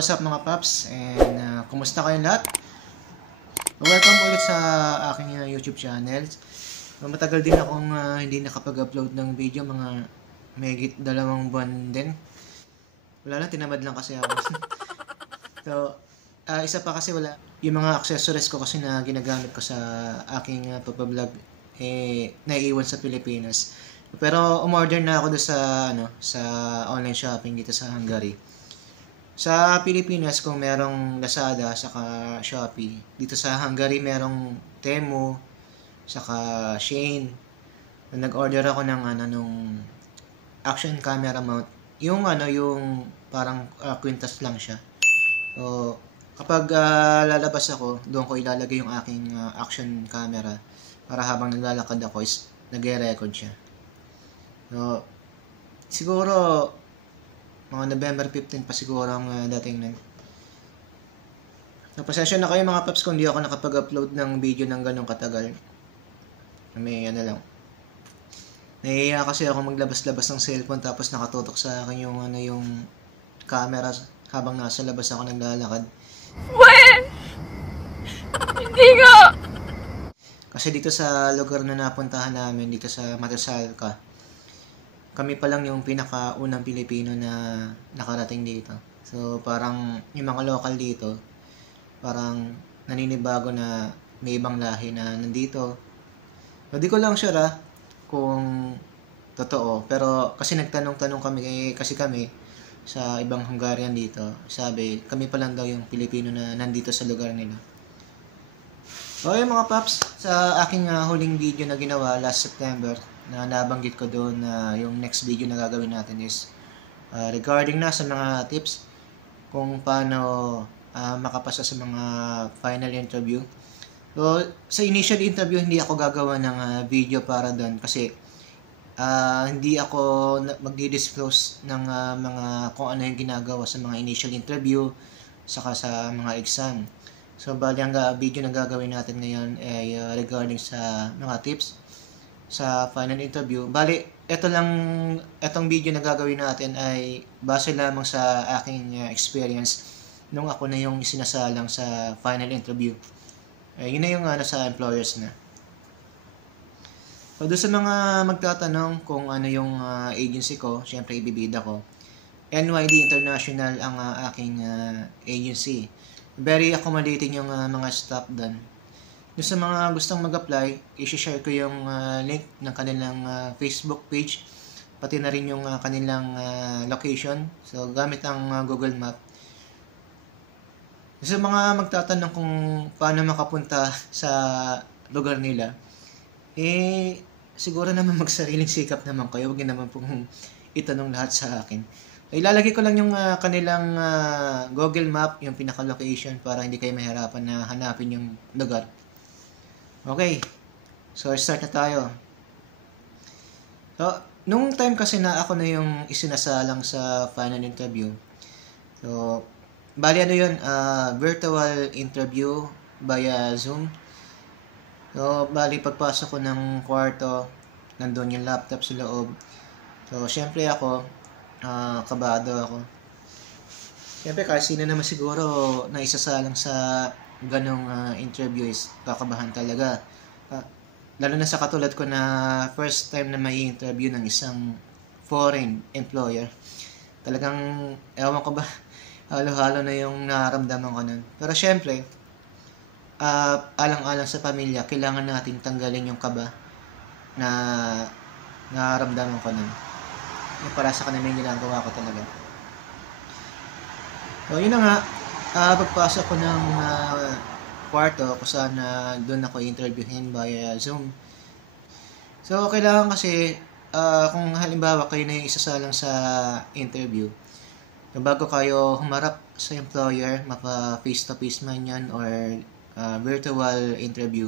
what's up mga paps? And kumusta kayong lahat? Welcome ulit sa aking YouTube channel. Matagal din akong hindi nakapag-upload ng video, mga mahigit 2 buwan din. Wala lang, tinamad lang kasi ako. So, isa pa kasi wala. Yung mga accessories ko kasi na ginagamit ko sa aking pagbablog, naiiwan sa Pilipinas. Pero umorder na ako doon sa sa online shopping dito sa Hungary. Sa Pilipinas kung merong Lazada saka Shopee, dito sa Hungary merong Temu saka Shein. Nag-order ako ng nung action camera mount. Yung yung parang quintas lang siya. So kapag lalabas ako, doon ko ilalagay yung aking action camera para habang naglalakad ako is nagre-record siya. So siguro mga November 15 pa siguro ang dating nun. So, pasensya na kayo mga paps kung hindi ako nakapag-upload ng video ng ganong katagal. May lang. Nahihiya kasi ako maglabas-labas ng cellphone tapos nakatutok sa akin yung yung camera habang nasa labas ako naglalakad. When? Hindi nga! Kasi dito sa lugar na napuntahan namin, dito sa Matasalca, kami pa lang yung pinakaunang Pilipino na nakarating dito. So, parang yung mga local dito, parang naninibago na may ibang lahi na nandito. Hindi ko lang sure kung totoo. Pero kasi nagtanong-tanong kami, kasi kami sa ibang Hungarian dito. Sabi, kami pa lang daw yung Pilipino na nandito sa lugar nila. Okay mga paps, sa aking huling video na ginawa last September, na nabanggit ko doon na yung next video na gagawin natin is regarding na sa mga tips kung paano makapasa sa mga final interview. So, sa initial interview, hindi ako gagawa ng video para doon kasi hindi ako magdi-disclose ng mga kung ano yung ginagawa sa mga initial interview saka sa mga exam. So, bali ang video na gagawin natin ngayon ay regarding sa mga tips sa final interview. Bali, etong video na gagawin natin ay base lamang sa aking experience nung ako na yung sinasalang sa final interview. Yun na yung sa employers na. So, doon sa mga magtatanong kung ano yung agency ko, syempre ibibida ko. NYD International ang aking agency. Very accommodating yung mga staff doon. Doon sa mga gustong mag-apply, i-share ko yung link ng kanilang Facebook page, pati na rin yung kanilang location. So, gamit ang Google Map. Doon sa mga magtatanong kung paano makapunta sa lugar nila, siguro naman magsariling sikap naman kayo. Huwag naman pong itanong lahat sa akin. Ilalagay ko lang yung kanilang Google Map, yung pinaka-location para hindi kayo mahirapan na hanapin yung lugar. Okay, so start na tayo. So, nung time kasi na ako na yung isinasalang sa final interview, so, bali yun, virtual interview via Zoom. So, bali pagpasok ko ng kwarto, nandun yung laptop sa loob. So, syempre ako, kabado ako. Syempre, kahit sino naman siguro na isasalang sa ganong interview is kakabahan talaga. Lalo na sa katulad ko na first time na may interview ng isang foreign employer. Talagang, ewan ko ba, halo-halo na yung nararamdaman ko nun. Pero syempre, alang-alang sa pamilya, kailangan natin tanggalin yung kaba na nararamdaman ko nun. Yung para sa kanila yung ginagawa ko talaga. So, yun na nga. Pagpasok ko ng kwarto kung saan doon ako interviewin via Zoom. So, kailangan kasi kung halimbawa kayo na yung isasalang sa interview, bago kayo humarap sa employer, mapa face-to-face man yan or virtual interview,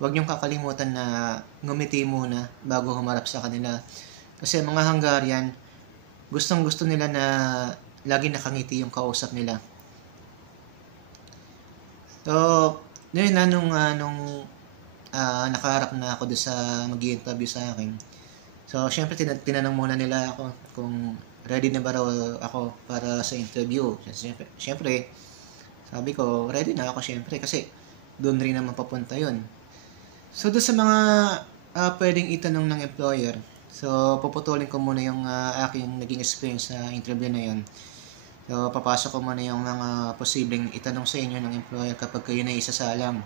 huwag niyong kakalimutan na ngumiti muna bago humarap sa kanila. Kasi mga Hungarian, gustong-gusto nila na lagi nakangiti yung kausap nila. So, yun na nung nakaharap na ako doon sa mag-i-interview sa akin. So, syempre tinanong muna nila ako kung ready na ba raw ako para sa interview. Siyempre, sabi ko, ready na ako siyempre kasi doon rin naman papunta yun. So, doon sa mga pwedeng itanong ng employer, so, puputulin ko muna yung aking naging experience sa interview na yun. So, papasok ko muna yung mga posibleng itanong sa inyo ng employer kapag kayo na isasalang.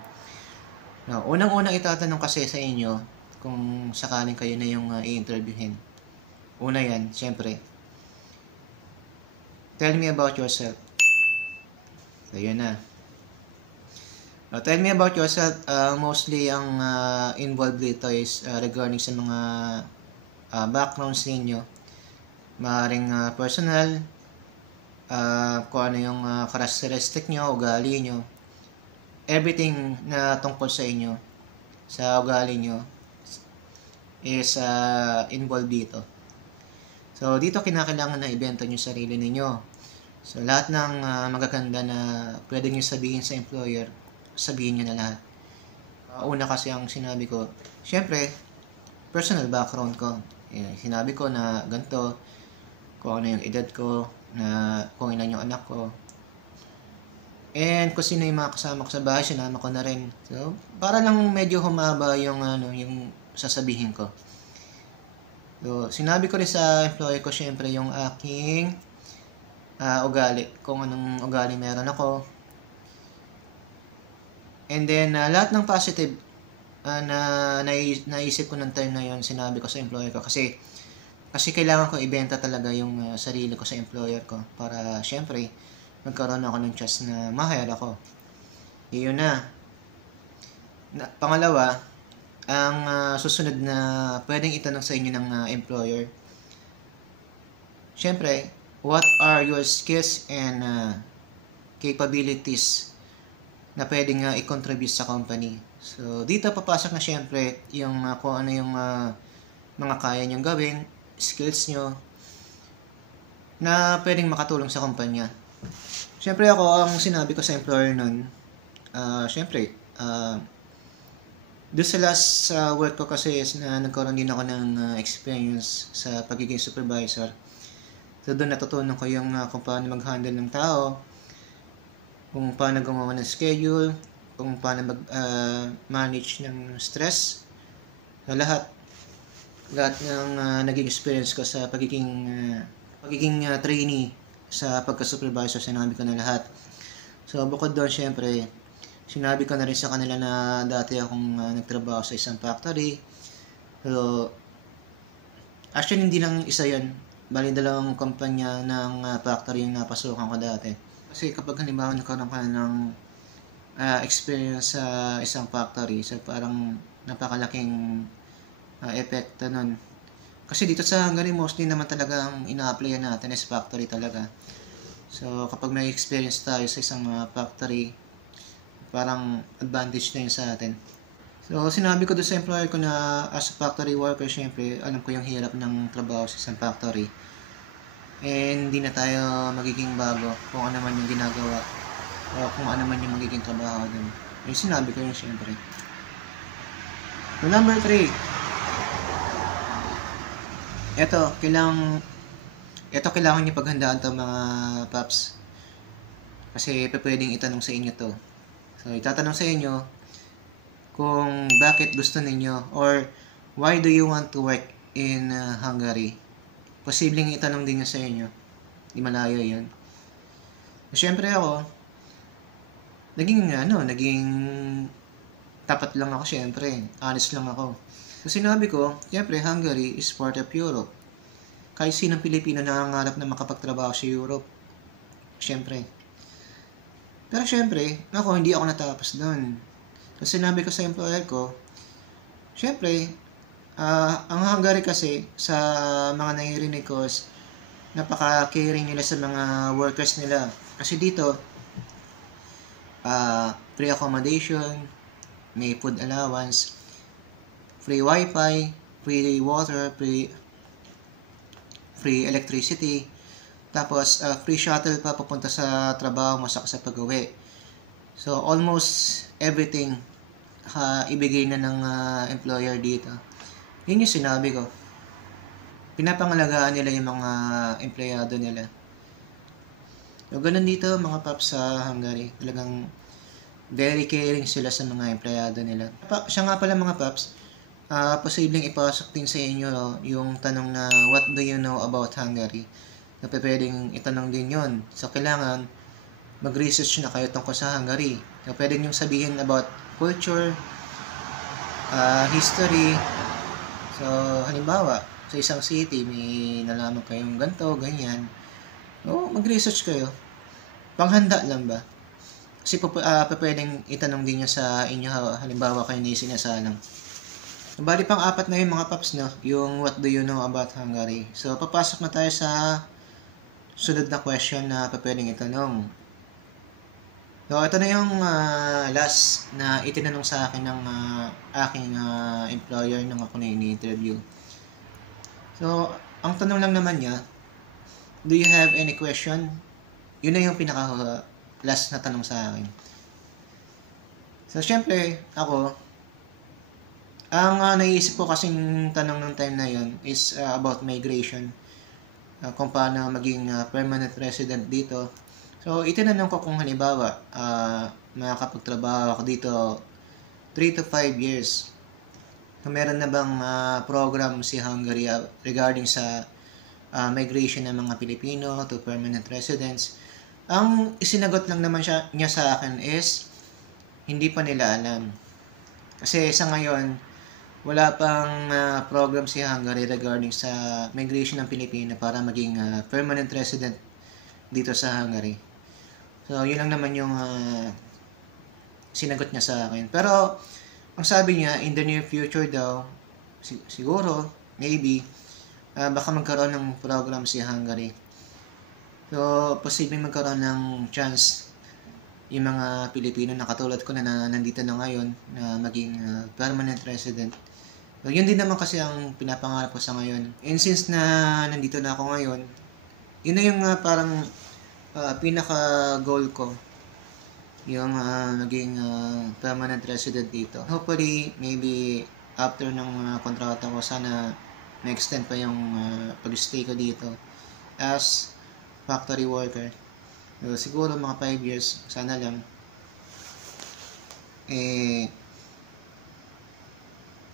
Now, unang-unang itatanong kasi sa inyo kung sakaling kayo na yung i-interviewin. Una yan, siyempre. Tell me about yourself. So, yun na. Now, tell me about yourself. Mostly ang involved dito is regarding sa mga backgrounds ninyo. Maaaring personal, kung ano yung characteristic nyo, ugali nyo. Everything na tungkol sa inyo, sa ugali nyo, is involved dito. So, dito kinakailangan na ibenta nyo sarili ninyo. So, lahat ng magaganda na pwede nyo sabihin sa employer, sabihin nyo na lahat. Una kasi ang sinabi ko, syempre, personal background ko. Sinabi ko na ganito, kung ano yung edad ko, na kung ilan yung anak ko. And kung sino yung mga kasama ko sa bahay, sinama ko na rin. So, para lang medyo humaba yung, yung sasabihin ko. So, sinabi ko rin sa employer ko, syempre, yung aking ugali. Kung anong ugali meron ako. And then, lahat ng positive na naisip ko ng time na yun, sinabi ko sa employer ko. Kasi kailangan ko ibenta talaga yung sarili ko sa employer ko. Para, syempre, magkaroon ako ng chance na ma-hire ako. Yun na. Pangalawa, ang susunod na pwedeng itanong sa inyo ng employer. Siyempre, what are your skills and capabilities na pwedeng i-contribute sa company? So, dito papasok na siyempre yung kung ano yung mga kaya nyong gawin, skills nyo, na pwedeng makatulong sa kumpanya. Siyempre ako, ang sinabi ko sa employer nun, siyempre, doon sa last work ko kasi is na nagkaroon din ako ng experience sa pagiging supervisor. So doon natutunan ko yung kung paano mag-handle ng tao, kung paano gumawa ng schedule, kung paano mag-manage ng stress. So lahat ng naging experience ko sa pagiging trainee sa pagka-supervisor, sinabi ko na lahat. So bukod doon, syempre, sinabi ko na rin sa kanila na dati akong nagtrabaho sa isang factory. So, actually hindi lang isa yan. Bali, dalawang kumpanya ng factory yung napasukan ko dati. Kasi kapag halimbawa nagkaroon ka ng experience sa isang factory, so parang napakalaking epekto nun. Kasi dito sa Hungary, mostly naman talaga ang ina-applyan natin is factory talaga. So, kapag may experience tayo sa isang factory, parang advantage na yun sa atin. So, sinabi ko doon sa employer ko na as a factory worker, syempre, alam ko yung hirap ng trabaho sa isang factory. And hindi na tayo magiging bago kung ano man yung ginagawa o kung ano man yung magiging trabaho doon. Yung sinabi ko yun, syempre. So, number 3. Ito, kailangan nyo paghandaan to mga paps. Kasi pwedeng itanong sa inyo to. So, itatanong sa inyo kung bakit gusto ninyo or why do you want to work in Hungary. Posibleng itanong din sa inyo. Di malayo yun. Siyempre ako, naging tapat lang ako siyempre. Honest lang ako. So, sinabi ko, siyempre, Hungary is part of Europe. Kahit sinong Pilipino nangangarap na makapagtrabaho sa Europe. Siyempre. Pero syempre, hindi ako natapos doon. So, sinabi ko sa employer ko, syempre, ang Hungary kasi, sa mga naririnig ko, napaka-caring nila sa mga workers nila. Kasi dito, free accommodation, may food allowance, free wifi, free water, free electricity, tapos, free shuttle pa papunta sa trabaho mo sa pag-uwi. So, almost everything ibigay na ng employer dito. Yun yung sinabi ko. pinapangalagaan nila yung mga empleyado nila. So, ganun dito mga paps sa Hungary. Talagang very caring sila sa mga empleyado nila. Siya nga pala mga paps, posibleng ipasok din sa inyo yung tanong na what do you know about Hungary? Na pwedeng itanong din yon. So, kailangan mag-research na kayo tungkol sa Hungary. So, pwede nyo sabihin about culture, history. So, halimbawa, sa isang city, may nalaman kayong ganito, ganyan. So, mag-research kayo. Panghanda lang ba? Kasi pwedeng itanong din nyo sa inyo, halimbawa kayo na sinasalang. Bali pang apat na yung mga paps, no? Yung what do you know about Hungary? So, papasok na tayo sa sunod na question na pwedeng itanong. So, ito na yung last na itinanong sa akin ng aking employer nung ako na ini-interview. So, ang tanong lang naman niya, do you have any question? Yun na yung pinaka last na tanong sa akin. So, syempre, ako, ang naisip ko kasing tanong ng time na yun is about migration. Kung paano maging permanent resident dito. So, itinanong ko kung halimbawa, makakapagtrabaho ako dito 3 to 5 years. Kung meron na bang program si Hungary regarding sa migration ng mga Pilipino to permanent residents. Ang isinagot lang naman niya sa akin is hindi pa nila alam. Kasi sa ngayon, wala pang program si Hungary regarding sa migration ng Pilipino para maging permanent resident dito sa Hungary. So, yun lang naman yung sinagot niya sa akin. Pero, ang sabi niya, in the near future daw, siguro, maybe, baka magkaroon ng program si Hungary. So, posibleng magkaroon ng chance yung mga Pilipino na katulad ko na nandito na ngayon na maging permanent resident. So, yun din naman kasi ang pinapangarap ko sa ngayon. And since na nandito na ako ngayon, yun na yung parang pinaka-goal ko. Yung maging permanent resident dito. Hopefully, maybe after ng kontrata ko, sana ma-extend pa yung pag-stay ko dito as factory worker. So, siguro mga 5 years, sana lang.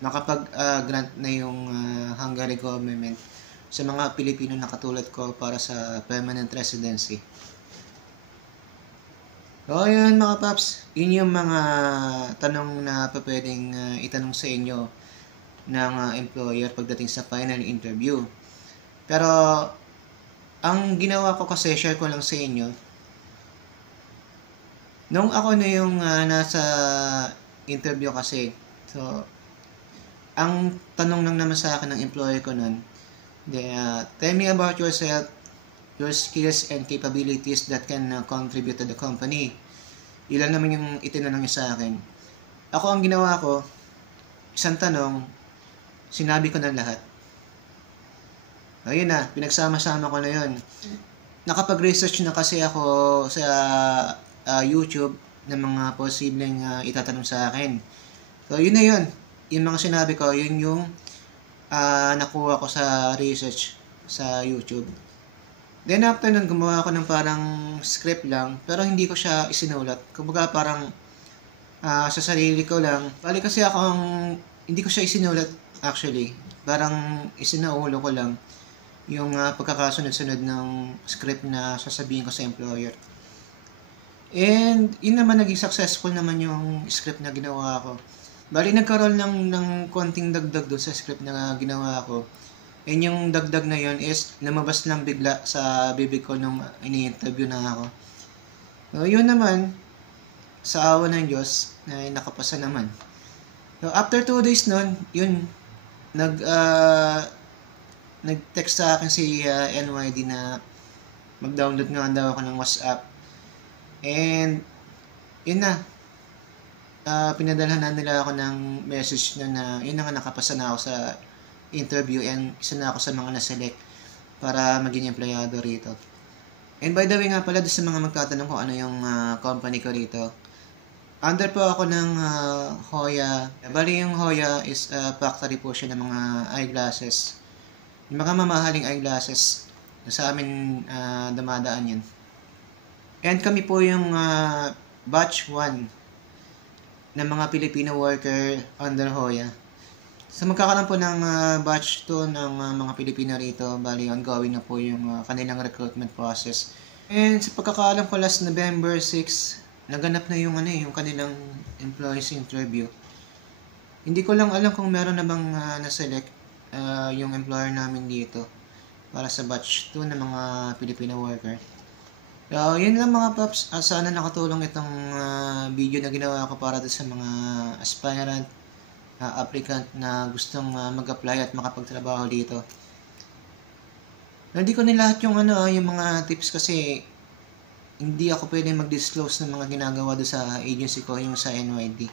Makapag-grant na yung Hungary government sa mga Pilipino na katulad ko para sa permanent residency. So, yun mga paps. Yun yung mga tanong na pwedeng itanong sa inyo ng employer pagdating sa final interview. Pero, ang ginawa ko kasi, share ko lang sa inyo, nung ako na yung nasa interview kasi, so, ang tanong lang naman sa akin ng employer ko nun, tell me about yourself, your skills and capabilities that can contribute to the company. Ilan naman yung itinanong niya sa akin. Ako, ang ginawa ko, isang tanong, sinabi ko na lahat. Ayun na, pinagsama-sama ko na yun. Nakapag-research na kasi ako sa YouTube ng mga posibleng itatanong sa akin. So, yun na yun. Yung mga sinabi ko, yun yung nakuha ko sa research sa YouTube. Then after nun, gumawa ako ng parang script lang, pero hindi ko siya isinulat. Kumbaga parang sa sarili ko lang. Bali kasi ako hindi ko siya isinulat actually. Parang isinaulo ko lang yung pagkakasunod-sunod ng script na sasabihin ko sa employer. And yun naman, naging successful naman yung script na ginawa ko. Bali nagkaroon ng konting dagdag doon sa script na ginawa ko. And yung dagdag na yun is lumabas lang bigla sa bibig ko nung ini-interview na ako. So yun naman, sa awa ng Diyos, na nakapasa naman. So after 2 days nun, yun, nag-text sa akin si NYD na mag-download nga daw ako ng WhatsApp. And yun na, pinadalhan na nila ako ng message na yun na nga, nakapasa na ako sa interview and isa na ako sa mga na-select para maging empleyado rito. And by the way nga pala, sa mga magtatanong kung ano yung company ko rito, under po ako ng Hoya. Bali yung Hoya is factory po siya ng mga eyeglasses. Yung mga mamahaling eyeglasses. Sa amin dumadaan yan. And kami po yung batch 1 ng mga Filipino worker under Hoya. So magkakaroon po ng batch 2 ng mga Pilipino rito. Bali, ongoing na po yung kanilang recruitment process. And sa pagkakaalam ko last November 6, naganap na yung yung kanilang employees interview. Hindi ko lang alam kung meron na bang na-select yung employer namin dito para sa batch 2 ng mga Filipino worker. So, yun lang mga paps. Sana nakatulong itong video na ginawa ko para sa mga aspirant, applicant na gustong mag-apply at makapagtrabaho dito. Hindi ko lahat yung yung mga tips kasi hindi ako pwede mag-disclose ng mga ginagawa do sa agency ko, yung sa NYD.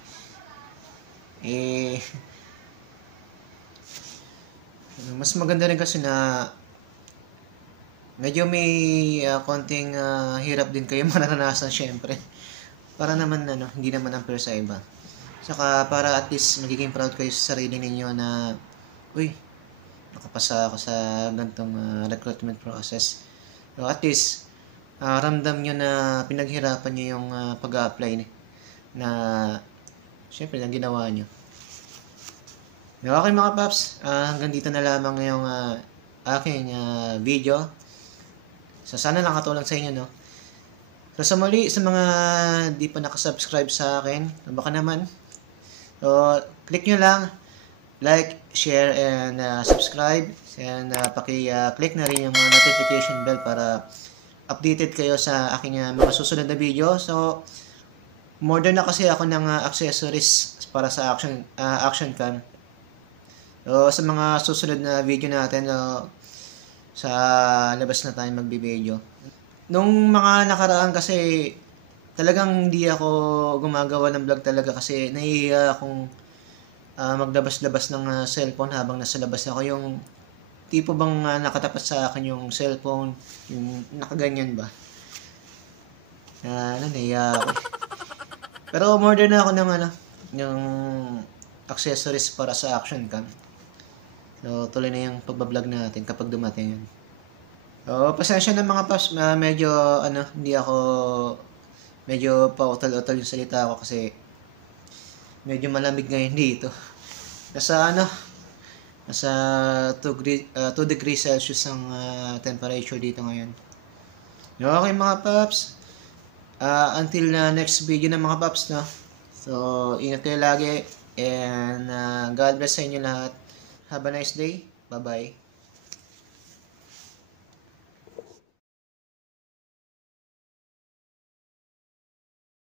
Mas maganda rin kasi na medyo may konting hirap din kayo mararanasan syempre. Para naman hindi naman unfair sa iba. Saka para at least magiging proud kayo sa sarili ninyo na, uy, nakapasa ako sa ganitong recruitment process. So at least, ramdam nyo na pinaghirapan nyo yung pag-apply na syempre na ginawa nyo. Okay mga paps, hanggang dito na lamang yung aking video. So sana nakatulong sa inyo, no? So sa muli, sa mga di pa nakasubscribe sa akin, baka naman, so click nyo lang, like, share, and subscribe. And paki-click na rin yung mga notification bell para updated kayo sa aking mga susunod na video. So, modern na kasi ako ng accessories para sa action cam. So, sa mga susunod na video natin, sa labas na tayo magbi-video. Nung mga nakaraan kasi, talagang hindi ako gumagawa ng vlog talaga kasi nahihiya akong maglabas-labas ng cellphone habang nasa labas ako. Yung tipo bang nakatapat sa akin yung cellphone, yung nakaganyan ba? Nahiya ako. Pero umorder na ako ng yung accessories para sa action cam. So, tuloy na yung pagbablog natin kapag dumating yun. So, pasensya na mga paps, medyo, hindi ako, medyo pautal-utal yung salita ko kasi medyo malamig ngayon dito. Nasa nasa 2 degrees Celsius ang temperature dito ngayon. Okay mga paps, until next video na mga paps, no? So, ingat kayo lagi, and God bless sa inyo lahat. Have a nice day. Bye-bye.